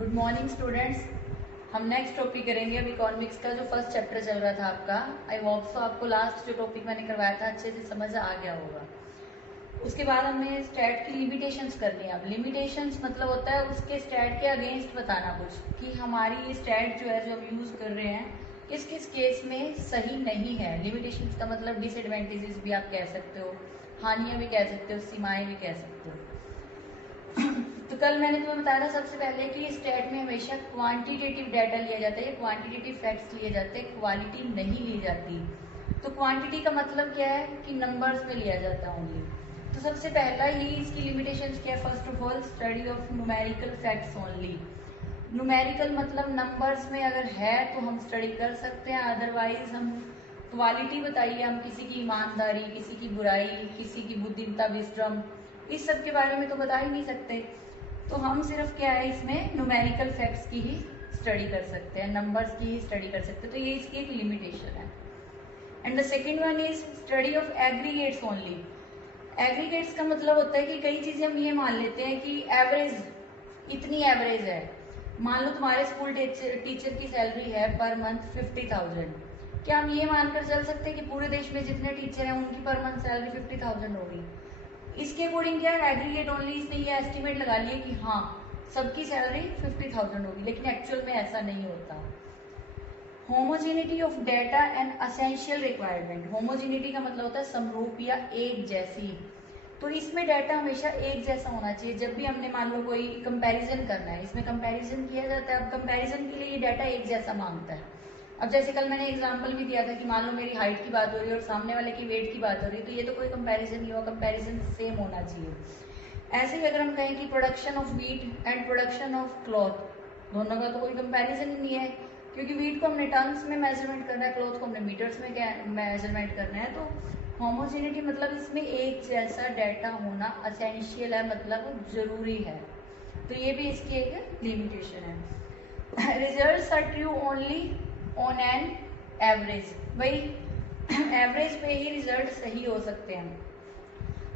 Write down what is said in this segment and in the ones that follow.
Good morning students. हम next topic करेंगे। अब इकोनॉमिक्स का जो फर्स्ट चैप्टर चल रहा था आपका, आई होप सो आपको लास्ट जो टॉपिक मैंने करवाया था अच्छे से समझ आ गया होगा। उसके बाद हमें स्टैट की लिमिटेशंस करनी है। अब लिमिटेशंस मतलब होता है उसके स्टैट के अगेंस्ट बताना कुछ, कि हमारी ये स्टैट जो है जो हम यूज कर रहे हैं किस किस केस में सही नहीं है। लिमिटेशंस का मतलब डिसएडवांटेजेस भी आप कह सकते हो, हानियां भी कह सकते हो, सीमाएं भी कह सकते हो। तो कल मैंने तुम्हें बताया था सबसे पहले कि स्टैट में हमेशा क्वांटिटेटिव डाटा लिया जाता है, क्वांटिटेटिव फैक्ट्स लिए जाते हैं, क्वालिटी नहीं ली जाती। तो क्वांटिटी का मतलब क्या है कि नंबर्स में लिया जाता है ओनली। तो सबसे पहला ही इसकी लिमिटेशंस क्या है? First of all study of numerical facts only. Numerical मतलब नंबर्स में अगर है तो हम स्टडी कर सकते हैं, अदरवाइज हम क्वालिटी बताइए, हम किसी की ईमानदारी, किसी की बुराई, किसी की बुद्धिमत्ता, विस्डम, इस सब के बारे में तो बता ही नहीं सकते। तो हम सिर्फ क्या है इसमें न्यूमेरिकल फैक्ट्स की ही स्टडी कर सकते हैं, नंबर्स की ही स्टडी कर सकते हैं। तो ये इसकी एक लिमिटेशन है। And the second one is study of aggregates only. Aggregates का मतलब होता है कि कई चीजें हम ये मान लेते हैं कि एवरेज, इतनी एवरेज है। मान लो तुम्हारे स्कूल टीचर की सैलरी है पर मंथ 50,000। क्या हम ये मानकर चल सकते हैं कि पूरे देश में जितने टीचर हैं उनकी पर मंथ सैलरी 50,000 होगी? इसके अकॉर्डिंग क्या है, एग्रीगेट ओनली, इसने ये एस्टिमेट लगा लिया कि हाँ सबकी सैलरी 50,000 होगी, लेकिन एक्चुअल में ऐसा नहीं होता। Homogeneity of data and essential requirement. Homogeneity का मतलब होता है समरूप या एक जैसी। तो इसमें डाटा हमेशा एक जैसा होना चाहिए। जब भी हमने मान लो कोई कंपैरिजन करना है, इसमें कंपैरिजन किया जाता है। अब कंपैरिजन के लिए ये डाटा एक जैसा मांगता है। अब जैसे कल मैंने एग्जांपल भी दिया था कि मान लो मेरी हाइट की बात हो रही है और सामने वाले की वेट की बात हो रही है, तो ये तो कोई कंपैरिजन नहीं हुआ, कंपैरिजन सेम होना चाहिए। ऐसे ही अगर हम कहें कि production of wheat and production of cloth, दोनों का तो कोई कंपैरिजन ही नहीं है, क्योंकि व्हीट को हमने टन्स में मेजरमेंट करना है, क्लॉथ को हमने मीटर्स में मेजरमेंट करना है। तो होमोजेनिटी मतलब इसमें एक जैसा डाटा होना असेंशियल है, मतलब जरूरी है। तो ये भी इसकी एक लिमिटेशन है। Results are true only on an average. भाई एवरेज पे ही रिजल्ट सही हो सकते हैं।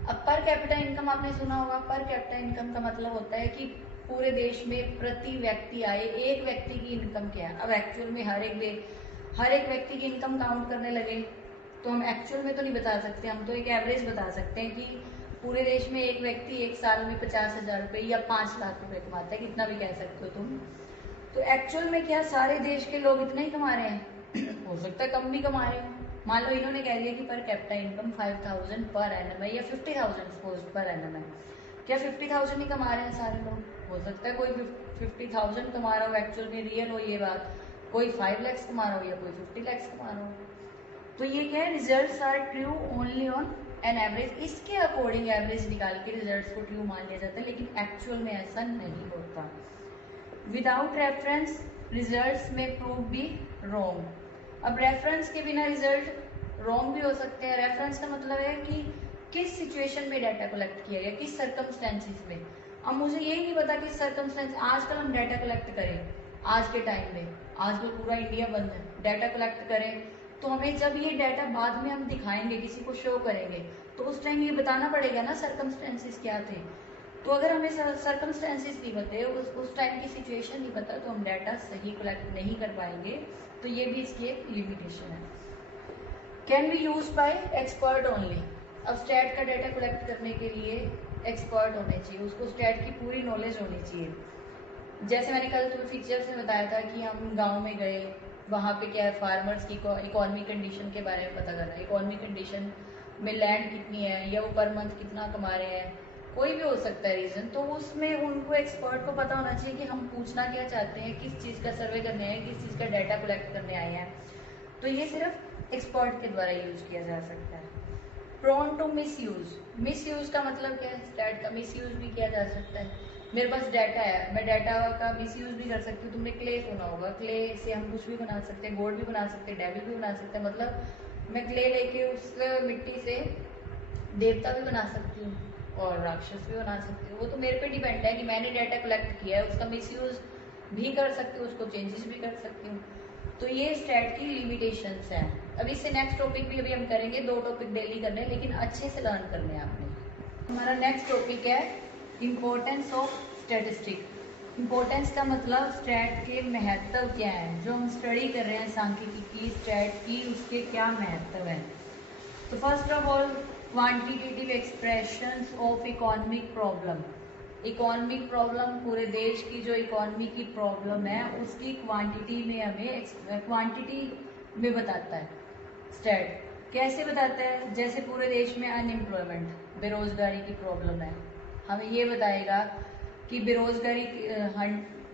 अब पर कैपिटा इनकम आपने सुना होगा। पर कैपिटा इनकम का मतलब होता है कि पूरे देश में प्रति व्यक्ति आए एक व्यक्ति की इनकम क्या है। अब एक्चुअल में हर एक व्यक्ति की इनकम काउंट करने लगे तो हम एक्चुअल में तो नहीं बता सकते, हम तो एक एवरेज बता सकते हैं कि पूरे देश में एक व्यक्ति एक साल में 50,000 रुपये या 5 लाख रुपए कमाता है, कितना भी कह सकते हो तुम। तो एक्चुअल में क्या सारे देश के लोग इतना ही कमा रहे हैं? हो सकता है कम भी कमा रहे हो। मान लो इन्होंने कह दिया कि per capita income 5,000 per annum है या 50,000 सपोज पर एनम है। क्या 50,000 ही कमा रहे हैं सारे लोग? हो सकता है कोई 50,000 कमा रहा हो, एक्चुअल में रियल हो ये बात, कोई 5 lakhs कमा रहा हो या कोई 50 lakhs कमा रहा हो। तो ये क्या है, results are true only on an average. इसके अकॉर्डिंग एवरेज निकाल के रिजल्ट्स को ट्रू मान लिया जाता है, लेकिन एक्चुअल में ऐसा नहीं होता। विदाउट रेफरेंस रिजल्ट्स में प्रूव भी रॉन्ग। अब रेफरेंस के बिना रिजल्ट रॉन्ग भी हो सकते हैं। रेफरेंस का मतलब है कि किस सिचुएशन में डाटा कलेक्ट किया गया, किस सर्कमस्टेंसेस में। अब मुझे यही नहीं पता किस सर्कमस्टेंस, आजकल हम डाटा कलेक्ट करें, आज के टाइम में आजकल पूरा इंडिया बंद है, डाटा कलेक्ट करें तो हमें जब ये डाटा बाद में हम दिखाएंगे, किसी को शो करेंगे, तो उस टाइम ये बताना पड़ेगा ना सर्कमस्टेंसेस क्या थे। तो अगर हमें सर्कमस्टेंसेस नहीं पते, उस टाइम की सिचुएशन नहीं पता, तो हम डाटा सही कलेक्ट नहीं कर पाएंगे। तो ये भी इसकी एक लिमिटेशन है। Can be use by expert only. अब स्टैट का डाटा कलेक्ट करने के लिए एक्सपर्ट होने चाहिए, उसको स्टैट की पूरी नॉलेज होनी चाहिए। जैसे मैंने कल तुम्हें फीचर्स में बताया था कि हम गाँव में गए, वहाँ पे क्या है, फार्मर्स की इकोनॉमिक कंडीशन के बारे में पता करना, इकोनॉमिक कंडीशन में लैंड कितनी है या वो पर मंथ कितना कमा रहे हैं, कोई भी हो सकता है रीजन। तो उसमें उनको एक्सपर्ट को पता होना चाहिए कि हम पूछना क्या चाहते हैं, किस चीज़ का सर्वे करने हैं, किस चीज़ का डाटा कलेक्ट करने आए हैं। तो ये सिर्फ एक्सपर्ट के द्वारा यूज किया जा सकता है। प्रोन टू मिस यूज का मतलब क्या है, स्टैट का मिस यूज भी किया जा सकता है। मेरे पास डाटा है, मैं डाटा का मिस यूज भी कर सकती हूँ। तुमने क्ले सुना होगा, क्ले से हम कुछ भी बना सकते हैं, गोल्ड भी बना सकते हैं, डेविल भी बना सकते हैं। मतलब मैं क्ले लेके उस मिट्टी से देवता भी बना सकती हूँ और राक्षस भी बना सकती हूँ। वो तो मेरे पे डिपेंड है कि मैंने डाटा कलेक्ट किया है, उसका मिसयूज भी कर सकती हूँ, उसको चेंजेस भी कर सकती हूँ। तो ये स्टैट की लिमिटेशंस हैं। अब इससे नेक्स्ट टॉपिक भी अभी हम करेंगे, 2 टॉपिक डेली करने, लेकिन अच्छे से लर्न करने हैं आपने। हमारा नेक्स्ट टॉपिक है इम्पोर्टेंस ऑफ स्टैटिस्टिक। इम्पोर्टेंस का मतलब स्टैट के महत्व क्या है, जो हम स्टडी कर रहे हैं सांख्यिकी की स्टैट की, उसके क्या महत्व है। तो first of all quantitative expressions of economic problem. Economic problem, पूरे देश की जो इकोनॉमी की प्रॉब्लम है उसकी क्वांटिटी में हमें क्वांटिटी में बताता है स्टैट। कैसे बताता है, जैसे पूरे देश में अनएम्प्लॉयमेंट, बेरोजगारी की प्रॉब्लम है, हमें ये बताएगा कि बेरोजगारी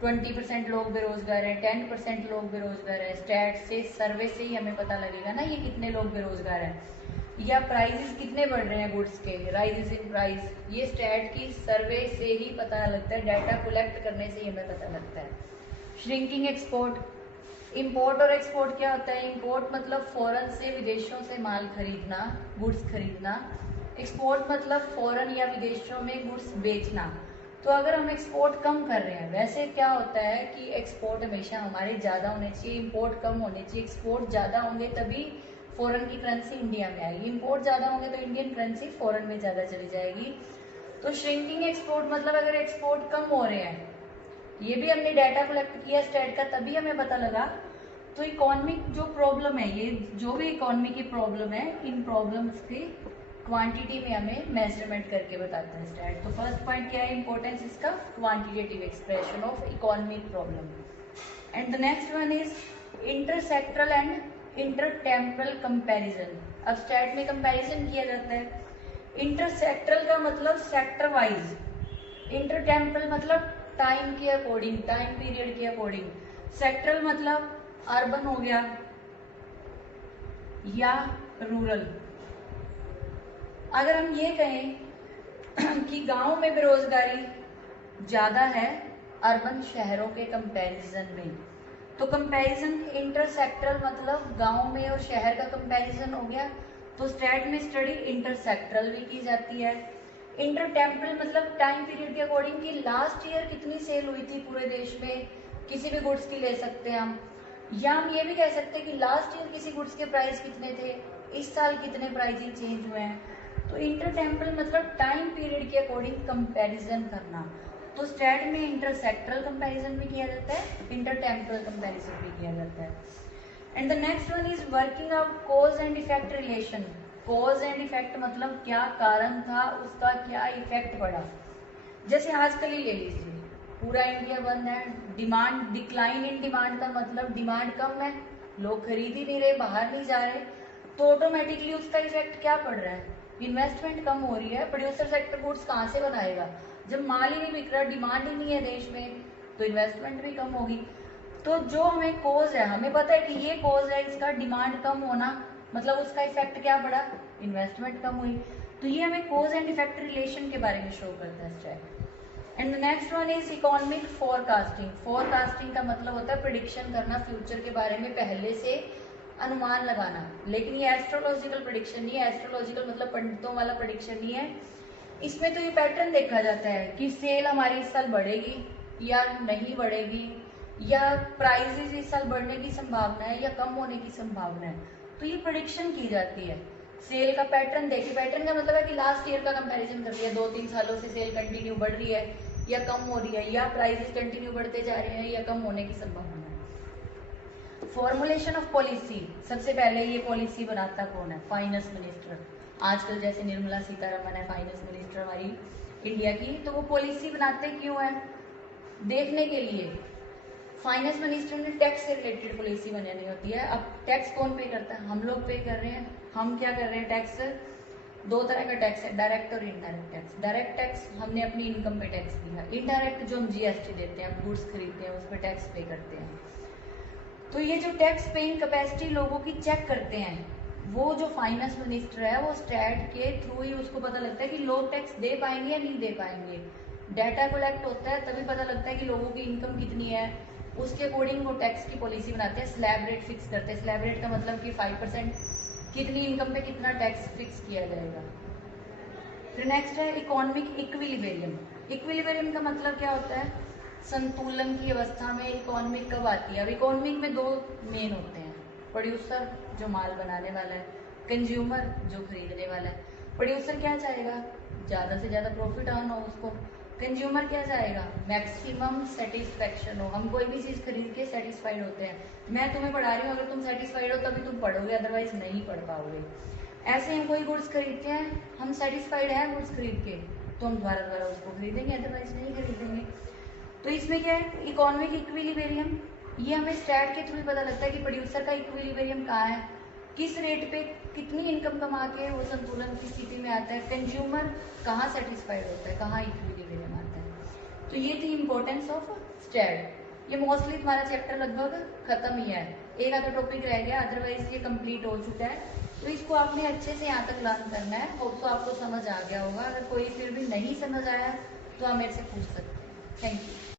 20% लोग बेरोजगार हैं, 10% लोग बेरोजगार हैं। स्टैट से, सर्वे से ही हमें पता लगेगा ना ये कितने लोग बेरोजगार हैं। या प्राइसेस कितने बढ़ रहे हैं गुड्स के, राइजेस इन प्राइस, ये स्टैट की सर्वे से ही पता लगता है, डाटा कलेक्ट करने से ही हमें पता लगता है। श्रिंकिंग एक्सपोर्ट, इंपोर्ट और एक्सपोर्ट क्या होता है, इंपोर्ट मतलब फॉरेन से, विदेशों से माल खरीदना, गुड्स खरीदना। एक्सपोर्ट मतलब फॉरेन या विदेशों में गुड्स बेचना। तो अगर हम एक्सपोर्ट कम कर रहे हैं, वैसे क्या होता है कि एक्सपोर्ट हमेशा हमारे ज़्यादा होने चाहिए, इंपोर्ट कम होने चाहिए। एक्सपोर्ट ज़्यादा होंगे तभी फॉरेन की करेंसी इंडिया में आएगी, इंपोर्ट ज़्यादा होंगे तो इंडियन करेंसी फॉरेन में ज़्यादा चली जाएगी। तो श्रिंकिंग एक्सपोर्ट मतलब अगर एक्सपोर्ट कम हो रहे हैं, ये भी हमने डाटा कलेक्ट किया स्टेट का, तभी हमें पता लगा। तो इकोनॉमिक जो प्रॉब्लम है, ये जो भी इकोनॉमी की प्रॉब्लम है, इन प्रॉब्लम्स की क्वांटिटी में हमें मेजरमेंट करके बताता है स्टैट। तो फर्स्ट पॉइंट क्या है इंपॉर्टेंस इसका, quantitative expression of economic problem. And the next one is intersectoral and intertemporal comparison. अब स्टैट में कंपैरिजन किया जाता है। इंटरसेक्टरल का मतलब सेक्टर वाइज, इंटरटेम्परल मतलब टाइम के अकॉर्डिंग, टाइम पीरियड के अकॉर्डिंग, सेक्टरल मतलब अर्बन हो गया या रूरल। अगर हम ये कहें कि गांव में बेरोजगारी ज्यादा है अर्बन शहरों के कंपैरिजन में, तो कंपैरिजन इंटरसेक्टरल मतलब गांव में और शहर का कंपैरिजन हो गया। तो स्टैट में स्टडी इंटरसेक्टरल भी की जाती है। इंटरटेम्परल मतलब टाइम पीरियड के अकॉर्डिंग कि लास्ट ईयर कितनी सेल हुई थी पूरे देश में, किसी भी गुड्स की ले सकते हैं हम। या हम ये भी कह सकते हैं कि लास्ट ईयर किसी गुड्स के प्राइस कितने थे, इस साल कितने प्राइसिंग चेंज हुए हैं। तो इंटरटेम्परल मतलब टाइम पीरियड के अकॉर्डिंग कंपैरिजन करना। तो स्टैट में इंटरसेक्टरल कंपैरिजन भी किया जाता है, इंटरटेम्परल कंपैरिजन भी किया जाता है। And the next one is working out cause and effect relation. Cause and effect मतलब क्या कारण था, उसका क्या इफेक्ट पड़ा। जैसे आजकल ही ले लीजिए, पूरा इंडिया बंद है, डिमांड डिक्लाइन इन डिमांड का मतलब डिमांड कम है, लोग खरीद ही नहीं रहे, बाहर नहीं जा रहे, तो ऑटोमेटिकली उसका इफेक्ट क्या पड़ रहा है, इन्वेस्टमेंट कम हो रही है। प्रोड्यूसर सेक्टर गुड्स कहाँ से बनाएगा, जब माल ही नहीं बिक रहा, डिमांड ही नहीं है देश में, तो इन्वेस्टमेंट भी कम होगी। तो जो हमें कोज है, हमें पता है कि ये कोज है इसका, डिमांड कम होना, मतलब उसका इफेक्ट क्या पड़ा, इन्वेस्टमेंट कम हुई। तो ये हमें कोज एंड इफेक्ट रिलेशन के बारे में शो करता है stat. And the next one is economic forecasting. Forecasting का मतलब होता है प्रिडिक्शन करना, फ्यूचर के बारे में पहले से अनुमान लगाना। लेकिन ये एस्ट्रोलॉजिकल प्रिडिक्शन नहीं है, एस्ट्रोलॉजिकल मतलब पंडितों वाला प्रिडिक्शन नहीं है। इसमें तो ये पैटर्न देखा जाता है कि सेल हमारी इस साल बढ़ेगी या नहीं बढ़ेगी, या प्राइसेस इस साल बढ़ने की संभावना है या कम होने की संभावना है। तो ये प्रिडिक्शन की जाती है। सेल का पैटर्न देखिए, पैटर्न का मतलब है कि लास्ट ईयर का कंपैरिजन कर दिया, 2-3 सालों से सेल कंटिन्यू बढ़ रही है या कम हो रही है, या प्राइसेस कंटिन्यू बढ़ते जा रहे हैं या कम होने की संभावना है। फॉर्मुलेशन ऑफ पॉलिसी, सबसे पहले ये पॉलिसी बनाता कौन है, फाइनेंस मिनिस्टर। आजकल जैसे निर्मला सीतारमन है फाइनेंस मिनिस्टर हमारी इंडिया की, तो वो पॉलिसी बनाते क्यों है, देखने के लिए। फाइनेंस मिनिस्टर ने टैक्स से रिलेटेड पॉलिसी बनानी होती है। अब टैक्स कौन पे करता है, हम लोग पे कर रहे हैं। हम क्या कर रहे हैं, टैक्स, दो तरह का टैक्स है, डायरेक्ट और इनडायरेक्ट टैक्स। डायरेक्ट टैक्स हमने अपनी इनकम पे टैक्स दिया, इनडायरेक्ट जो हम जीएसटी देते हैं, हम गुड्स खरीदते हैं उस पर टैक्स पे करते हैं। तो ये जो टैक्स पेइंग कैपेसिटी लोगों की चेक करते हैं, वो जो फाइनेंस मिनिस्टर है वो स्टैट के थ्रू ही उसको पता लगता है कि लोग टैक्स दे पाएंगे या नहीं दे पाएंगे। डाटा कलेक्ट होता है तभी पता लगता है कि लोगों की इनकम कितनी है, उसके अकॉर्डिंग वो टैक्स की पॉलिसी बनाते हैं। स्लैब रेट फिक्स करते हैं, स्लैब रेट का मतलब कि 5% कितनी इनकम पे कितना टैक्स फिक्स किया जाएगा। फिर नेक्स्ट है इकोनॉमिक इक्विलिब्रियम। इक्विलिब्रियम का मतलब क्या होता है, संतुलन की अवस्था में इकोनॉमिक कब आती है। अब इकोनॉमिक में दो मेन होते हैं, प्रोड्यूसर जो माल बनाने वाला है, कंज्यूमर जो खरीदने वाला है। प्रोड्यूसर क्या चाहेगा, ज़्यादा से ज़्यादा प्रॉफिट अर्न हो उसको, कंज्यूमर क्या चाहेगा, मैक्सिमम सेटिस्फेक्शन हो, हम कोई भी चीज खरीद के सेटिस्फाइड होते हैं। मैं तुम्हें पढ़ा रही हूँ, अगर तुम सेटिस्फाइड हो तभी तुम पढ़ोगे, अदरवाइज नहीं पढ़ पाओगे। ऐसे हम कोई गुड्स खरीदते हैं, हम सेटिस्फाइड है गुड्स खरीद के, तो हम दोबारा दोबारा उसको खरीदेंगे, अदरवाइज नहीं खरीदेंगे। तो इसमें क्या है, इकोनॉमिक इक्विलिब्रियम, ये हमें स्टैट के थ्रू पता लगता है कि प्रोड्यूसर का इक्विलिब्रियम कहाँ है, किस रेट पे कितनी इनकम कमा के वो संतुलन की स्थिति में आता है, कंज्यूमर कहाँ सेटिस्फाइड होता है, कहाँ इक्विलिब्रियम आता है। तो ये थी इम्पोर्टेंस ऑफ स्टैट। ये मोस्टली तुम्हारा चैप्टर लगभग खत्म ही है, एक आधा टॉपिक रह गया, अदरवाइज ये कंप्लीट हो चुका है। तो इसको आपने अच्छे से यहाँ तक लर्न करना है, होप तो आपको समझ आ गया होगा। अगर कोई फिर भी नहीं समझ आया तो आप मेरे से पूछ सकते हैं। Thank you.